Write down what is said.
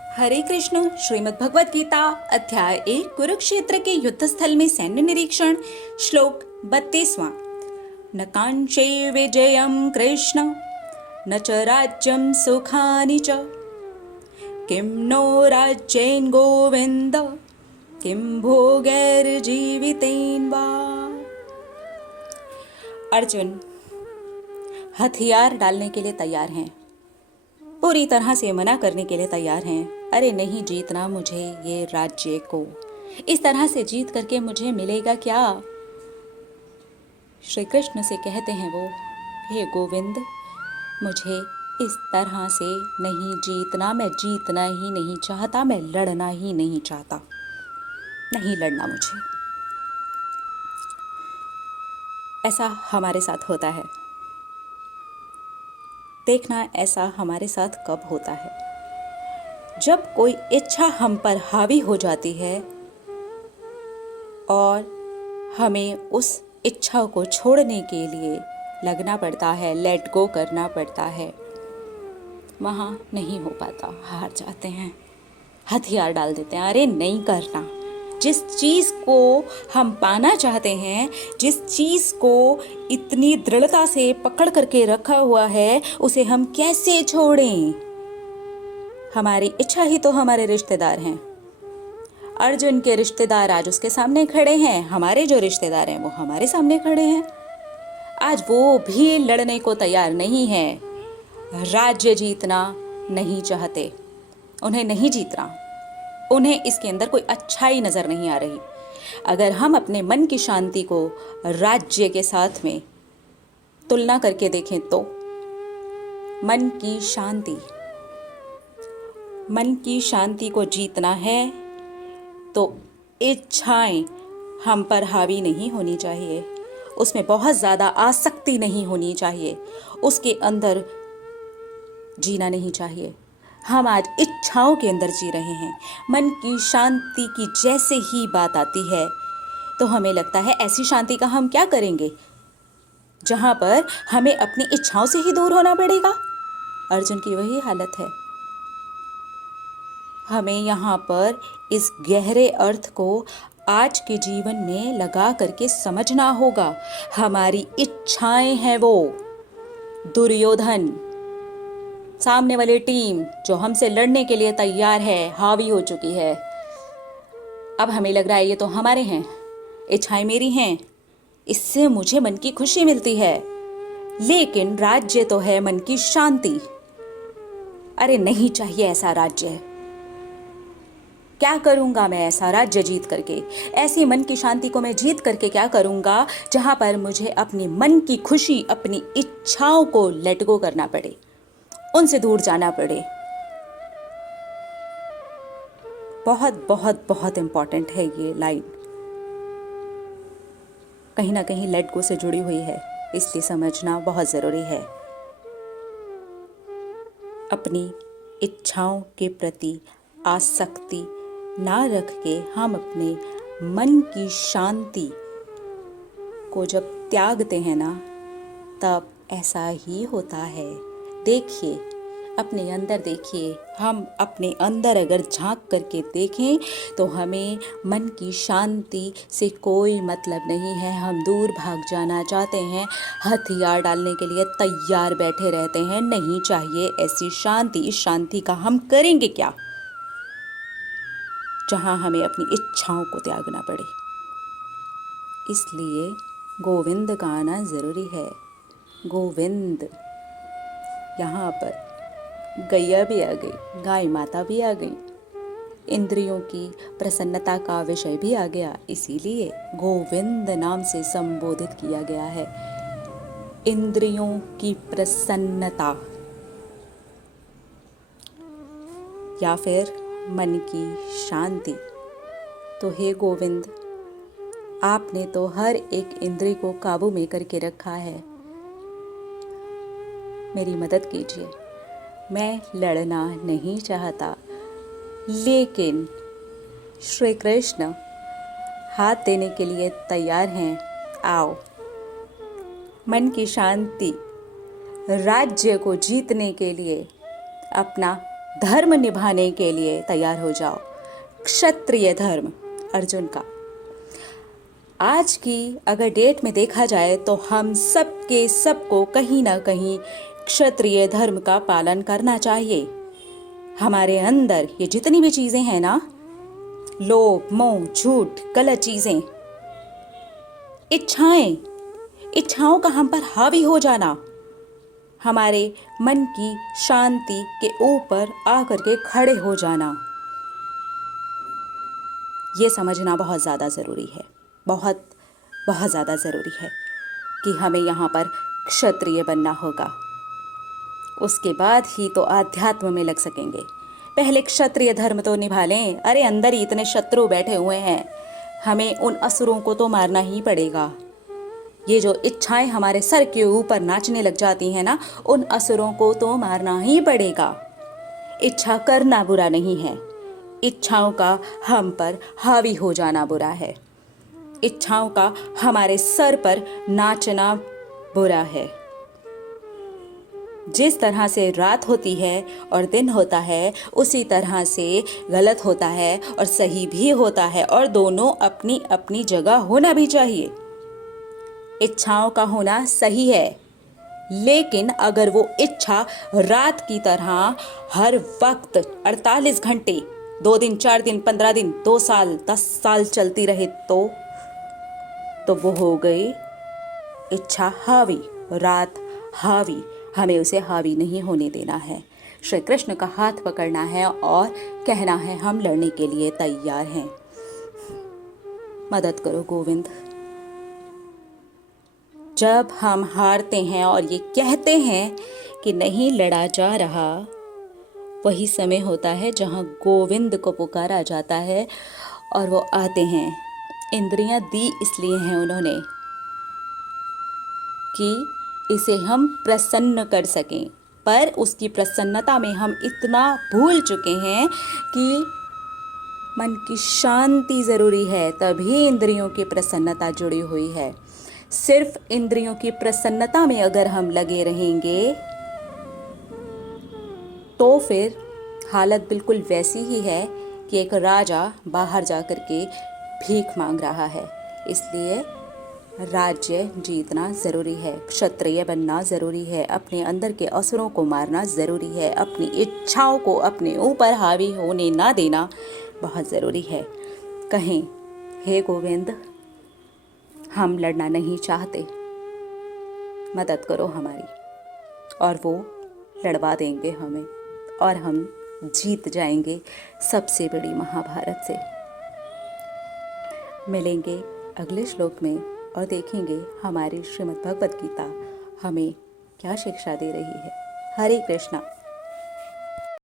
हरे कृष्ण। श्रीमद् भगवत गीता अध्याय 1 कुरुक्षेत्र के युद्ध स्थल में सैन्य निरीक्षण। श्लोक 32वां। न कांक्षे विजयं कृष्ण न च राज्यं सुखानि च किं नो राज्येन गोविंद किं भोगैर्जीवितेन वा। अर्जुन हथियार डालने के लिए तैयार हैं, पूरी तरह से मना करने के लिए तैयार हैं। अरे नहीं जीतना मुझे ये राज्य को, इस तरह से जीत करके मुझे मिलेगा क्या। श्री कृष्ण से कहते हैं वो, हे गोविंद, मुझे इस तरह से नहीं जीतना, मैं जीतना ही नहीं चाहता, मैं लड़ना ही नहीं चाहता, नहीं लड़ना मुझे। ऐसा हमारे साथ होता है, देखना ऐसा हमारे साथ कब होता है, जब कोई इच्छा हम पर हावी हो जाती है और हमें उस इच्छा को छोड़ने के लिए लगना पड़ता है, लेट गो करना पड़ता है। वहाँ नहीं हो पाता, हार जाते हैं, हथियार डाल देते हैं। अरे नहीं करना, जिस चीज़ को हम पाना चाहते हैं, जिस चीज़ को इतनी दृढ़ता से पकड़ करके रखा हुआ है, उसे हम कैसे छोड़ें। हमारी इच्छा ही तो हमारे रिश्तेदार हैं। अर्जुन के रिश्तेदार आज उसके सामने खड़े हैं, हमारे जो रिश्तेदार हैं वो हमारे सामने खड़े हैं। आज वो भी लड़ने को तैयार नहीं है, राज्य जीतना नहीं चाहते, उन्हें नहीं जीतना, उन्हें इसके अंदर कोई अच्छाई नजर नहीं आ रही। अगर हम अपने मन की शांति को राज्य के साथ में तुलना करके देखें तो मन की शांति को जीतना है तो इच्छाएं हम पर हावी नहीं होनी चाहिए, उसमें बहुत ज़्यादा आसक्ति नहीं होनी चाहिए, उसके अंदर जीना नहीं चाहिए। हम आज इच्छाओं के अंदर जी रहे हैं। मन की शांति की जैसे ही बात आती है तो हमें लगता है ऐसी शांति का हम क्या करेंगे जहां पर हमें अपनी इच्छाओं से ही दूर होना पड़ेगा। अर्जुन की वही हालत है। हमें यहाँ पर इस गहरे अर्थ को आज के जीवन में लगा करके समझना होगा। हमारी इच्छाएं हैं वो दुर्योधन, सामने वाली टीम जो हमसे लड़ने के लिए तैयार है, हावी हो चुकी है। अब हमें लग रहा है ये तो हमारे हैं, इच्छाएं मेरी हैं, इससे मुझे मन की खुशी मिलती है, लेकिन राज्य तो है मन की शांति। अरे नहीं चाहिए ऐसा राज्य। क्या करूंगा मैं ऐसा राज्य जीत करके? ऐसी मन की शांति को मैं जीत करके क्या करूंगा जहां पर मुझे अपनी मन की खुशी, अपनी इच्छाओं को लेट गो करना पड़े, उनसे दूर जाना पड़े। बहुत बहुत बहुत इंपॉर्टेंट है ये लाइन, कहीं ना कहीं लेट गो से जुड़ी हुई है, इसलिए समझना बहुत ज़रूरी है। अपनी इच्छाओं के प्रति आसक्ति ना रख के हम अपने मन की शांति को जब त्यागते हैं ना, तब ऐसा ही होता है। देखिए, अपने अंदर देखिए, हम अपने अंदर अगर झांक करके देखें तो हमें मन की शांति से कोई मतलब नहीं है। हम दूर भाग जाना चाहते हैं, हथियार डालने के लिए तैयार बैठे रहते हैं। नहीं चाहिए ऐसी शांति। इस शांति का हम करेंगे क्या जहां हमें अपनी इच्छाओं को त्यागना पड़े। इसलिए गोविंद का आना ज़रूरी है। गोविंद, यहाँ पर गैया भी आ गई, गाय माता भी आ गई, इंद्रियों की प्रसन्नता का विषय भी आ गया, इसीलिए गोविंद नाम से संबोधित किया गया है। इंद्रियों की प्रसन्नता या फिर मन की शांति। तो हे गोविंद, आपने तो हर एक इंद्रिय को काबू में करके रखा है, मेरी मदद कीजिए। मैं लड़ना नहीं चाहता, लेकिन श्री कृष्ण हाथ देने के लिए तैयार हैं। आओ, मन की शांति, राज्य को जीतने के लिए अपना धर्म निभाने के लिए तैयार हो जाओ, क्षत्रिय धर्म अर्जुन का। आज की अगर डेट में देखा जाए तो हम सबको कहीं ना कहीं क्षत्रिय धर्म का पालन करना चाहिए। हमारे अंदर ये जितनी भी चीजें हैं ना, लोभ मोह झूठ गलत चीजें, इच्छाओं का हम पर हावी हो जाना, हमारे मन की शांति के ऊपर आकर के खड़े हो जाना, ये समझना बहुत ज़्यादा ज़रूरी है। बहुत बहुत ज़्यादा ज़रूरी है कि हमें यहाँ पर क्षत्रिय बनना होगा। उसके बाद ही तो आध्यात्म में लग सकेंगे। पहले क्षत्रिय धर्म तो निभा लें। अरे अंदर ही इतने शत्रु बैठे हुए हैं, हमें उन असुरों को तो मारना ही पड़ेगा। ये जो इच्छाएं हमारे सर के ऊपर नाचने लग जाती हैं ना, उन असुरों को तो मारना ही पड़ेगा। इच्छा करना बुरा नहीं है, इच्छाओं का हम पर हावी हो जाना बुरा है। इच्छाओं का हमारे सर पर नाचना बुरा है। जिस तरह से रात होती है और दिन होता है, उसी तरह से गलत होता है और सही भी होता है, और दोनों अपनी अपनी जगह होना भी चाहिए। इच्छाओं का होना सही है, लेकिन अगर वो इच्छा रात की तरह हर वक्त 48 घंटे 2 दिन 4 दिन 15 दिन 2 साल 10 साल चलती रहे तो वो हो गई इच्छा हावी, रात हावी। हमें उसे हावी नहीं होने देना है। श्री कृष्ण का हाथ पकड़ना है और कहना है हम लड़ने के लिए तैयार हैं। मदद करो गोविंद। जब हम हारते हैं और ये कहते हैं कि नहीं लड़ा जा रहा, वही समय होता है जहाँ गोविंद को पुकारा जाता है और वो आते हैं। इंद्रियां दी इसलिए हैं उन्होंने कि इसे हम प्रसन्न कर सकें, पर उसकी प्रसन्नता में हम इतना भूल चुके हैं कि मन की शांति ज़रूरी है, तभी इंद्रियों की प्रसन्नता जुड़ी हुई है। सिर्फ इंद्रियों की प्रसन्नता में अगर हम लगे रहेंगे तो फिर हालत बिल्कुल वैसी ही है कि एक राजा बाहर जाकर के भीख मांग रहा है। इसलिए राज्य जीतना ज़रूरी है, क्षत्रिय बनना ज़रूरी है, अपने अंदर के असुरों को मारना ज़रूरी है, अपनी इच्छाओं को अपने ऊपर हावी होने ना देना बहुत ज़रूरी है। कहें हे गोविंद, हम लड़ना नहीं चाहते, मदद करो हमारी, और वो लड़वा देंगे हमें और हम जीत जाएंगे सबसे बड़ी महाभारत से। मिलेंगे अगले श्लोक में और देखेंगे हमारी श्रीमद् भगवत गीता हमें क्या शिक्षा दे रही है। हरे कृष्णा।